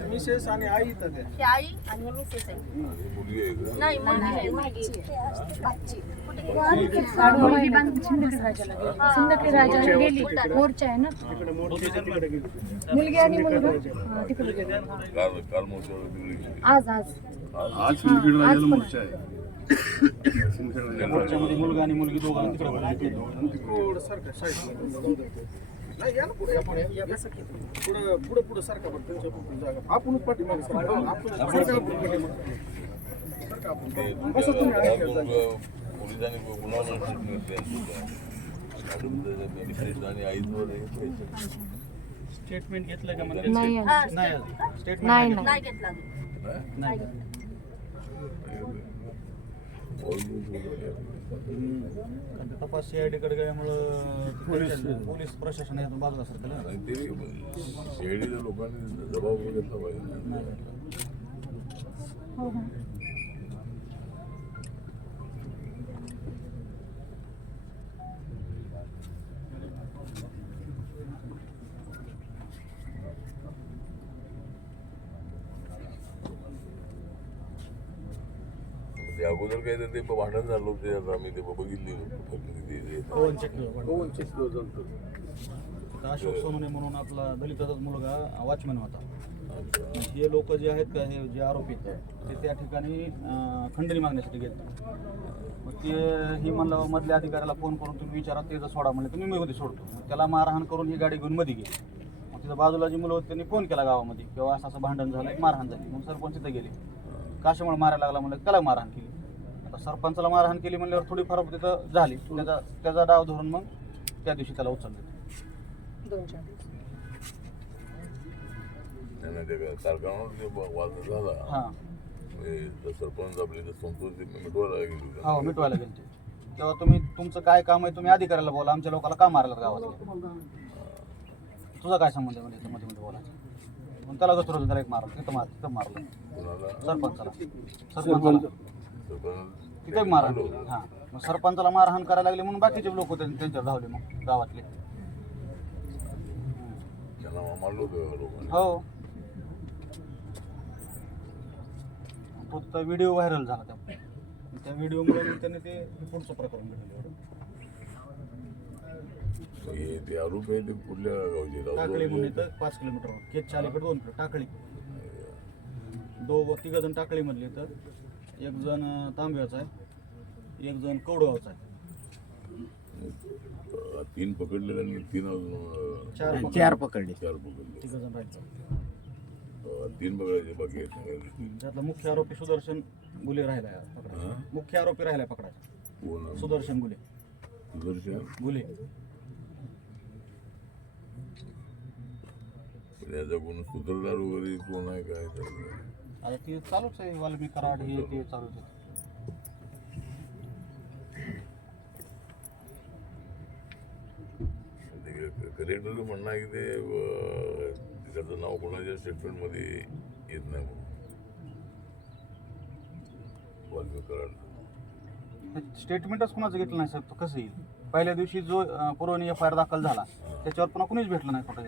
Mrs आणि आई इथं ही आई आणि हे मिसेस आहे मुलगी आहे का नाही मुलगी राजाला गेली मोर्चा आहे ना तिकडे मोठी तिकडे गेली मुलगी आणि मुलगा हा, तिकडे गेले काल काल मोठं तिकडे गेली. आज आज आज सिंदखेड राजाला मोर्चा आहे सिंदखेड राजाला मोर्चामध्ये मुलगा आणि मुलगी दोघांना तिकडे थोडं सारखं साईड नाही या ना पुढे या पुढे या पुढे पुढे पुढे सारखा पण त्यांच्या पुढे जागा आपणच पाठीमागे सारखा आपण सारखा आपण पाठीमागे. सारखा आपण. तुम्ही. मग पोलिसांनी गुन्हा. आणि आईवर. स्टेटमेंट घेतलं का मला नाही हा. स्टेटमेंट नाही घेतला. नाही? कारण ते तपास सीआयडी कडे गेल्यामुळं पोलीस पोलीस प्रशासन यातून बाजूला सरकलं आणि ते शेळीच्या लोकांनी जबाब घेतला पाहिजे. हो, हो. ते अगोदर काय तर ते भांडण झालं होतं आता आम्ही ते बघितली अशोक सोनवणे म्हणून आपला दलिताचाच मुलगा वॉचमॅन होता. हे लोक जे आहेत का हे जे आरोपी आहेत ते त्या ठिकाणी खंडणी मागण्यासाठी गेले. मग ते ही म्हणलं मधल्या अधिकाऱ्याला फोन करून तुम्ही विचारा ते जर सोडा म्हणले तुम्ही मी मध्ये सोडतो. मग त्याला मारहाण करून ही गाडी घेऊन मध्ये गेली. मग तिथं बाजूला जी मुलं होती त्यांनी फोन केला गावामध्ये किंवा असं असं भांडण झालं एक मारहाण झाली. मग सरपंच तिथं गेले. कशामुळे मारायला लागला म्हणलं त्याला मारहाण केली. सरपंचाला मारहाण केली म्हणल्यावर थोडीफार तिथं झाली. त्याचा त्याचा डाव धरून मग त्या दिवशी त्याला उचलले. दोन चार दिवस. त्यांना ते ब- वाद झाला. हां. म्हणजे तो सरपंच आपले ते संतोष ते मिटवायला गेले होते. हो मिटवायला गेलते तेव्हा तुम्ही तुमचं काय काम आहे तुम्ही अधिकाऱ्याला बोला. आमच्या लोकांना का मारायला गावात तुझा काय संबंध आहे म्हणजे मध्ये मध्ये बोलायचं? मग त्याला गतुरलं त्याला एक मारलं तिथं मार तिथं मारलं. कोणाला? सरपंचाला. सरपंचाला. सरपंच तिथं मारहाण हां. मग सरपंचाला मारहाण करायला लागले म्हणून बाकीचे लोक त्यांच्यावर धावले मग गावातले. त्यांना मारलं होतं लोकांनी. हो. तो त्या व्हिडिओ व्हायरल झाला त्या त्या व्हिडिओमुळे मग त्यांनी ते पुढचं प्रकरण घडलं हे ते आरोप आहे ते कुठल्या गावचे टाकळी म्हणून राजूर इथं पाच किलोमीटर केच अलीकडे दोन किलो टाकळी. दो तिघ जण टाकळी मधले तर एक जण तांब्याचा आहे. एक जण कौडगावचा आहे. अं, तीन पकडले आणि तीन अजून अं, चार चार पकडले. चार पकडले. तिघ जण राहायचं अं, तीन पकडायचे बाकी आहेत. त्यातला मुख्य आरोपी सुदर्शन गुले राहिलाय पकडायचा हां? मुख्य आरोपी राहिलाय पकडायचा. कोण सुदर्शन गुले. सुदर्शन? गुले. याचा कोण सूत्रधार वगैरे कोण आहे काय? आता ते चालूच आहे वाल्मिक कराड हे ते चालूच आहे. कलेक्टरचं म्हणणं आहे की ते त्याचं नाव कोणाच्या स्टेटमेंटमध्ये येत नाही म्हणून. कराड. स्टेटमेंटच कुणाचं घेतलं नाही साहेब? तो कसं येईल? पहिल्या दिवशी जो पुरवणी एफ आय आर दाखल झाला त्याच्यावर पुन्हा कुणीच भेटलं नाही कुठं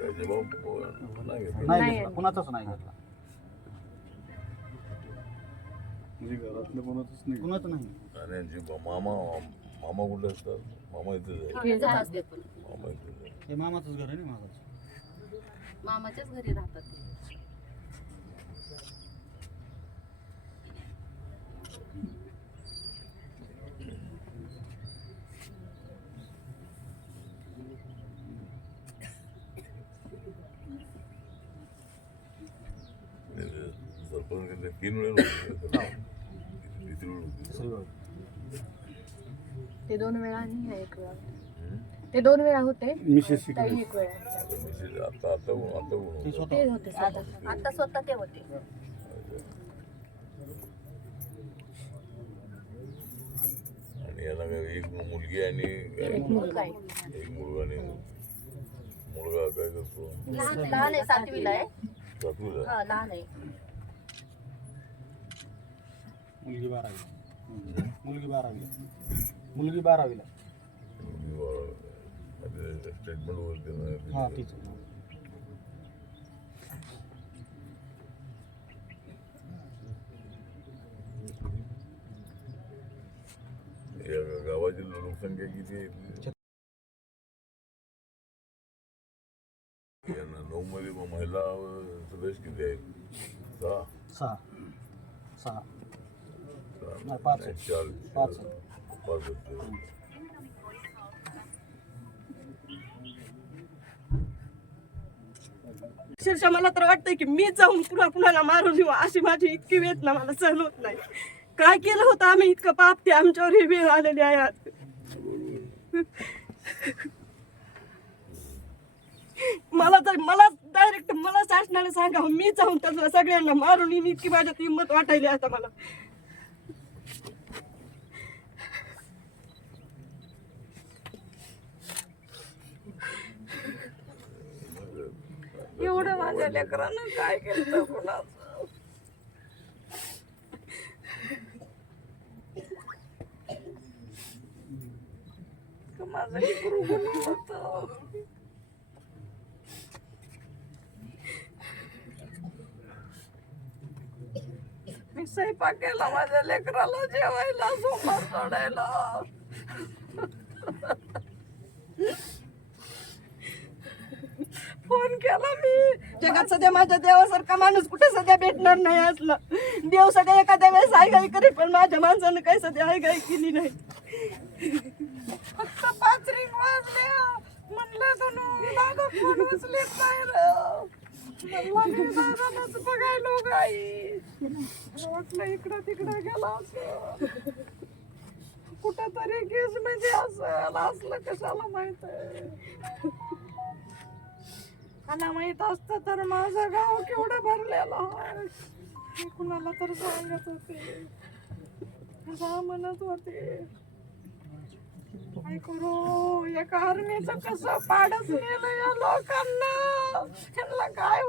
नाही घेतला. कुणाचाच नाही घेतला. म्हणजे घरातलं कोणाचंच नाही कुणाच नाही. आणि यांचे मामा मामा कुठे असतात? मामा इथेच आहे. हे मामा इथेच आहे. हे मामाचंच घर आहे ना माझं मामाच्याच घरी राहतात ते. आणि ते सरपंच तीन वेळेला. तिसरी वेळ होती. ते दोन वेळा आणि हा एक वेळा? ते दोन वेळा होते मिसेस ताई एक वेळा आता मिसेस आता आता आता ते होतं? साधा आता स्वतः ते होते आणि याला काय एक मुलगी आणि? एक मुलगा आहे एक मुलगा आणि मुलगा काय करतो लहान लहान आहे सातवीला आहे सातवीला हा लहान आहे मुलगी बारावी. मुलगी बारावीला मुलगी बारावीला. स्टेटमेंट वगैरे हा. ठीक गावाची लोकसंख्या किती आहे यांना नऊ मध्ये महिला सदस्य किती आहेत सहा. सहा. सहा. पाच. अक्षरशः मला तर वाटतंय की मी जाऊन पुन्हा कुणाला मारून येऊ अशी माझी इतकी वेदना मला सहन होत नाही काय केलं होतं आम्ही इतकं पाप ते आमच्यावर ही वेळ आलेली आहे आज. मला तर मला डायरेक्ट मला शासनाने सांगा मी जाऊन त्याला सगळ्यांना मारून इतकी माझ्यात हिंमत वाटायली आता मला एवढं माझ्या लेकरानं काय केलं कुणाचं? माझं लेकरू गुन्हा होतं? मी स्वयंपाक केला माझ्या लेकराला जेवायला सोमवार चढायला फोन केला मी. जगात सध्या माझ्या देवासारखा माणूस कुठे सध्या भेटणार नाही असलं. देव सध्या एखाद्या वेळेस आई गाई करेल पण माझ्या माणसानं काही सध्या आई गाई केली नाही. फक्त पाच रिंग वाजल्या. म्हणलं दादा फोन उचलीत नाही र. म्हणलं मी दादालाच बघायलो गाई. वाटलं इकडं तिकडं गेला असं. कुठं तरी केस म्हणजे असं असलं कशाला माहीत मला माहीत असतं तर माझं गाव केवढं भरलेलं आहे. मी कुणाला तर सांगत होते. जा म्हणत होते. काय करू एका आर्मीचं कसं पाडच नेलं या लोकांना? त्यांना काय